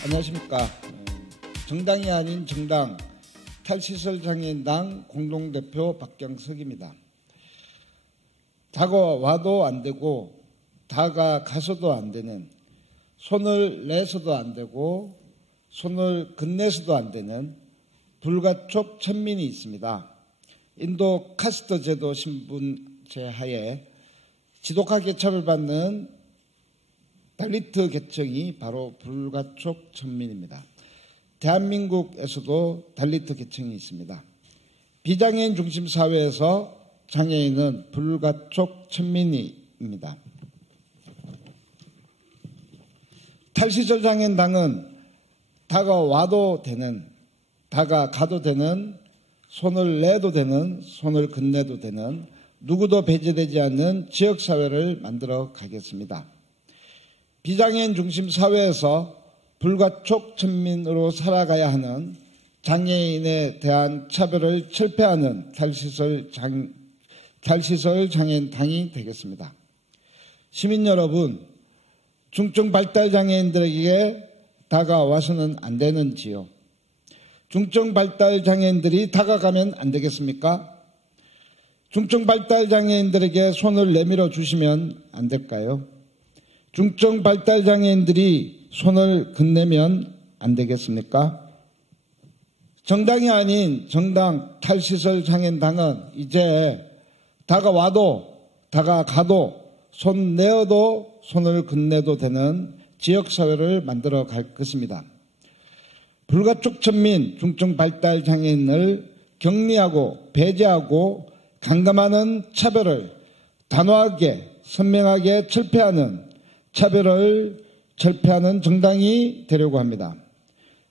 안녕하십니까. 정당이 아닌 정당 탈시설장애인당 공동대표 박경석입니다. 다가와도 안 되고 다가가서도 안 되는, 손을 내서도 안 되고 손을 건네서도 안 되는 불가촉 천민이 있습니다. 인도 카스트 제도 신분제 하에 지독하게 처벌받는 달리트 계층이 바로 불가촉 천민입니다. 대한민국에서도 달리트 계층이 있습니다. 비장애인 중심 사회에서 장애인은 불가촉 천민입니다. 탈시설 장애인당은 다가와도 되는, 다가가도 되는, 손을 내도 되는, 손을 건네도 되는, 누구도 배제되지 않는 지역사회를 만들어 가겠습니다. 비장애인 중심 사회에서 불가촉 천민으로 살아가야 하는 장애인에 대한 차별을 철폐하는 탈시설 장애인당이 되겠습니다. 시민 여러분, 중증 발달 장애인들에게 다가와서는 안 되는지요? 중증 발달 장애인들이 다가가면 안 되겠습니까? 중증 발달 장애인들에게 손을 내밀어 주시면 안 될까요? 중증 발달 장애인들이 손을 건네면 안 되겠습니까? 정당이 아닌 정당 탈시설 장애인당은 이제 다가와도 다가가도 손 내어도 손을 건네도 되는 지역사회를 만들어 갈 것입니다. 불가촉 천민, 중증 발달 장애인을 격리하고 배제하고 강감하는 차별을 단호하게 선명하게 철폐하는, 차별을 철폐하는 정당이 되려고 합니다.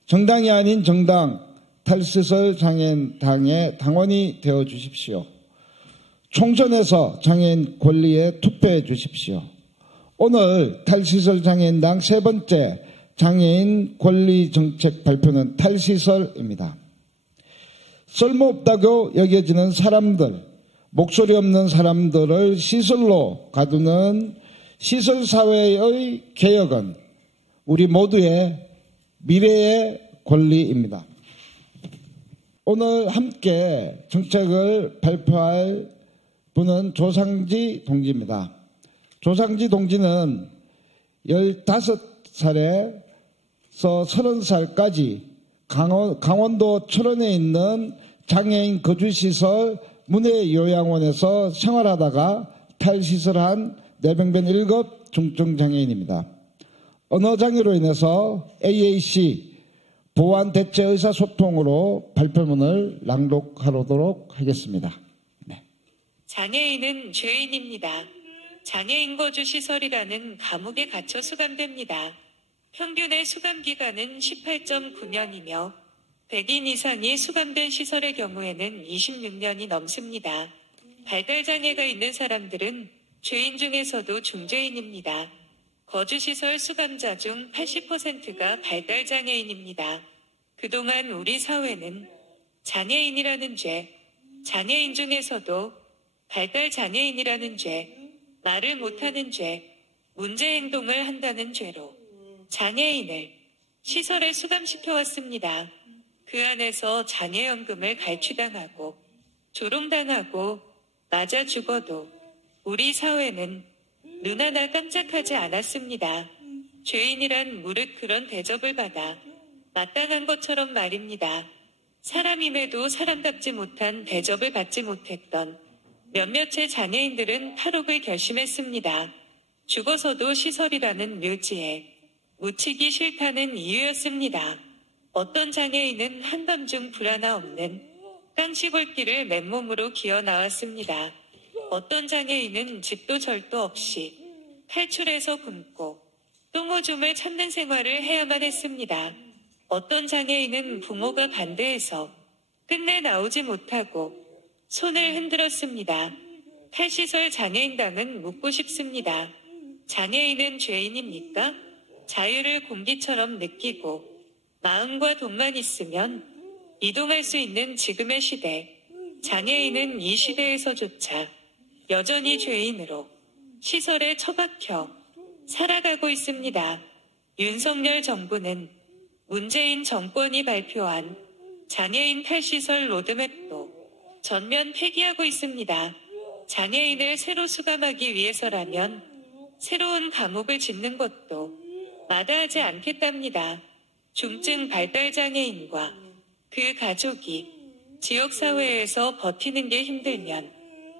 정당이 아닌 정당 탈시설 장애인당의 당원이 되어 주십시오. 총선에서 장애인 권리에 투표해 주십시오. 오늘 탈시설 장애인당 세 번째 장애인 권리 정책 발표는 탈시설입니다. 쓸모없다고 여겨지는 사람들, 목소리 없는 사람들을 시설로 가두는 시설사회의 개혁은 우리 모두의 미래의 권리입니다. 오늘 함께 정책을 발표할 분은 조상지 동지입니다. 조상지 동지는 15살에서 30살까지 강원도 철원에 있는 장애인 거주시설 문해요양원에서 생활하다가 탈시설한 뇌병변 1급 중증장애인입니다. 언어장애로 인해서 AAC 보완대체의사소통으로 발표문을 낭독하도록 하겠습니다. 네. 장애인은 죄인입니다. 장애인 거주시설이라는 감옥에 갇혀 수감됩니다. 평균의 수감기간은 18.9년이며 100인 이상이 수감된 시설의 경우에는 26년이 넘습니다. 발달장애가 있는 사람들은 죄인 중에서도 중죄인입니다. 거주시설 수감자 중 80%가 발달장애인입니다. 그동안 우리 사회는 장애인이라는 죄, 장애인 중에서도 발달장애인이라는 죄, 말을 못하는 죄, 문제행동을 한다는 죄로 장애인을 시설에 수감시켜왔습니다. 그 안에서 장애연금을 갈취당하고 조롱당하고 맞아 죽어도 우리 사회는 눈 하나 깜짝하지 않았습니다. 죄인이란 무릇 그런 대접을 받아 마땅한 것처럼 말입니다. 사람임에도 사람답지 못한 대접을 받지 못했던 몇몇의 장애인들은 탈옥을 결심했습니다. 죽어서도 시설이라는 묘지에 묻히기 싫다는 이유였습니다. 어떤 장애인은 한밤중 불 하나 없는 깡시골길을 맨몸으로 기어 나왔습니다. 어떤 장애인은 집도 절도 없이 탈출해서 굶고 똥오줌을 참는 생활을 해야만 했습니다. 어떤 장애인은 부모가 반대해서 끝내 나오지 못하고 손을 흔들었습니다. 탈시설 장애인당은 묻고 싶습니다. 장애인은 죄인입니까? 자유를 공기처럼 느끼고 마음과 돈만 있으면 이동할 수 있는 지금의 시대, 장애인은 이 시대에서조차 여전히 죄인으로 시설에 처박혀 살아가고 있습니다. 윤석열 정부는 문재인 정권이 발표한 장애인 탈시설 로드맵도 전면 폐기하고 있습니다. 장애인을 새로 수감하기 위해서라면 새로운 감옥을 짓는 것도 마다하지 않겠답니다. 중증 발달장애인과 그 가족이 지역사회에서 버티는 게 힘들면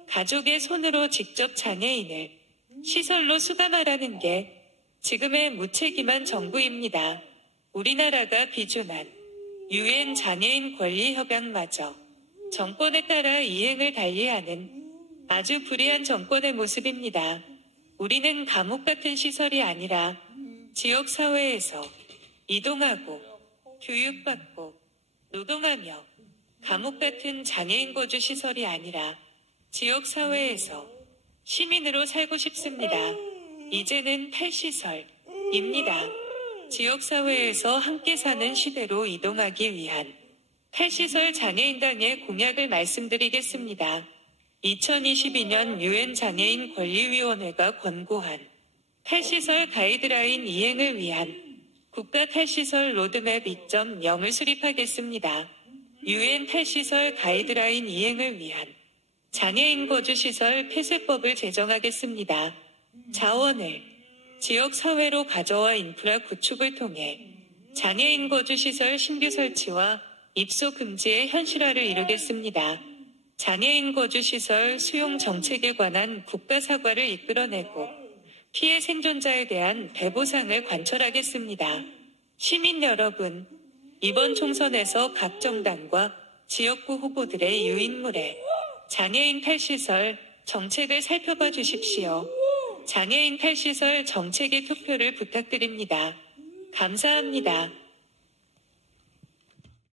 가족의 손으로 직접 장애인을 시설로 수감하라는 게 지금의 무책임한 정부입니다. 우리나라가 비준한 UN 장애인 권리 협약마저 정권에 따라 이행을 달리하는 아주 불의한 정권의 모습입니다. 우리는 감옥 같은 시설이 아니라 지역사회에서 이동하고 교육받고 노동하며 감옥 같은 장애인 거주 시설이 아니라 지역사회에서 시민으로 살고 싶습니다. 이제는 탈시설입니다. 지역사회에서 함께 사는 시대로 이동하기 위한 탈시설 장애인단의 공약을 말씀드리겠습니다. 2022년 UN 장애인 권리위원회가 권고한 탈시설 가이드라인 이행을 위한 국가 탈시설 로드맵 2.0을 수립하겠습니다. UN 탈시설 가이드라인 이행을 위한 장애인 거주시설 폐쇄법을 제정하겠습니다. 자원을 지역사회로 가져와 인프라 구축을 통해 장애인 거주시설 신규 설치와 입소 금지의 현실화를 이루겠습니다. 장애인 거주시설 수용 정책에 관한 국가 사과를 이끌어내고 피해 생존자에 대한 배보상을 관철하겠습니다. 시민 여러분, 이번 총선에서 각 정당과 지역구 후보들의 유인물에 장애인 탈시설 정책을 살펴봐 주십시오. 장애인 탈시설 정책에 투표를 부탁드립니다. 감사합니다.